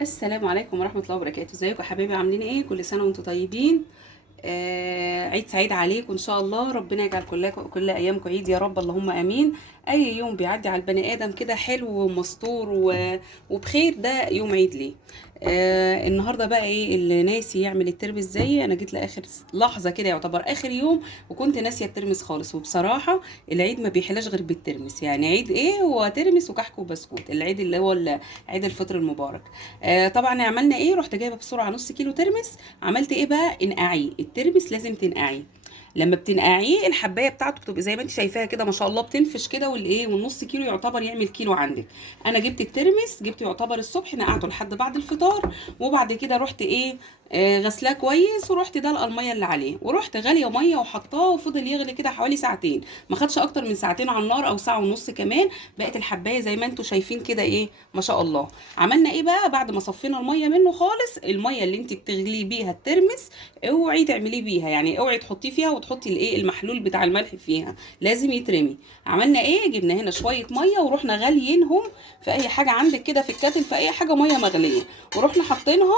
السلام عليكم ورحمة الله وبركاته. ازيكم يا حبايبي؟ عاملين ايه؟ كل سنة وانتم طيبين. عيد سعيد عليكم ان شاء الله. ربنا يجعل كل ايامكم عيد يا رب، اللهم امين. اي يوم بيعدي على البني ادم كده حلو ومستور وبخير، ده يوم عيد ليه. النهارده بقى ايه اللي ناسي يعمل الترمس؟ زي انا جيت لاخر لحظه كده، يعتبر اخر يوم، وكنت ناسيه الترمس خالص. وبصراحه العيد ما بيحلاش غير بالترمس. يعني عيد ايه؟ هو ترمس وكحك وبسكوت. العيد اللي هو عيد الفطر المبارك. طبعا عملنا ايه؟ رحت جايبه بسرعه نص كيلو ترمس. عملت ايه بقى؟ انقعيه. الترمس لازم تنقعيه. لما بتنقعيه الحبايه بتاعته بتبقى زي ما انت شايفاها كده، ما شاء الله بتنفش كده، والايه والنص كيلو يعتبر يعمل كيلو عندك. انا جبت الترمس، جبته يعتبر الصبح، نقعته لحد بعد الفطار. وبعد كده رحت ايه؟ غسلاه كويس، ورحت دلقه الميه اللي عليه، ورحت غاليه ميه وحطاه، وفضل يغلي كده حوالي ساعتين. ما خدش اكتر من ساعتين على النار، او ساعه ونص كمان. بقت الحبايه زي ما انتم شايفين كده، ايه ما شاء الله. عملنا ايه بقى بعد ما صفينا الميه منه خالص؟ الميه اللي انت بتغلي بيها الترمس اوعي تعمليه بيها، يعني اوعي تحطيه فيها وتحطي الايه المحلول بتاع الملح فيها، لازم يترمي. عملنا ايه؟ جبنا هنا شويه ميه ورحنا غاليينهم في اي حاجه عندك كده، في الكاتل، في اي حاجه ميه مغليه، ورحنا حاطينها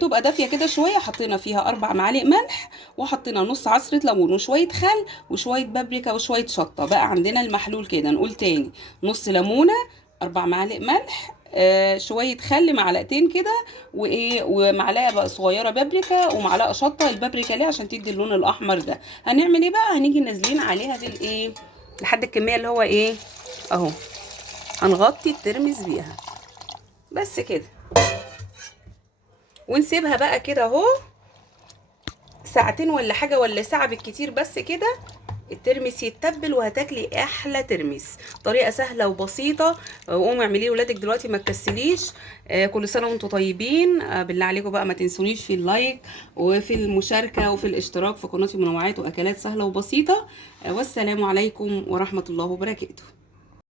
تبقى دافيه كده شويه. حطينا فيها 4 معالق ملح، وحطينا نص عصره ليمون، وشويه خل، وشويه بابريكا، وشويه شطه. بقى عندنا المحلول كده. نقول تاني: نص ليمونه، 4 معالق ملح، شويه خل معلقتين كده، وايه ومعلقه بقى صغيره بابريكا، ومعلقه شطه. البابريكا ليه؟ عشان تدي اللون الاحمر ده. هنعمل ايه بقى؟ هنيجي نازلين عليها بالايه لحد الكميه اللي هو ايه اهو. هنغطي الترمس بيها بس كده، ونسيبها بقى كده اهو ساعتين ولا حاجه، ولا ساعه بالكتير، بس كده الترمس يتبل وهتاكلي احلى ترمس. طريقه سهله وبسيطه. قومي اعمليه لولادك دلوقتي، ما تكسليش. كل سنه وانتم طيبين. بالله عليكم بقى ما تنسونيش في اللايك وفي المشاركه وفي الاشتراك في قناتي منوعات واكلات سهله وبسيطه. والسلام عليكم ورحمه الله وبركاته.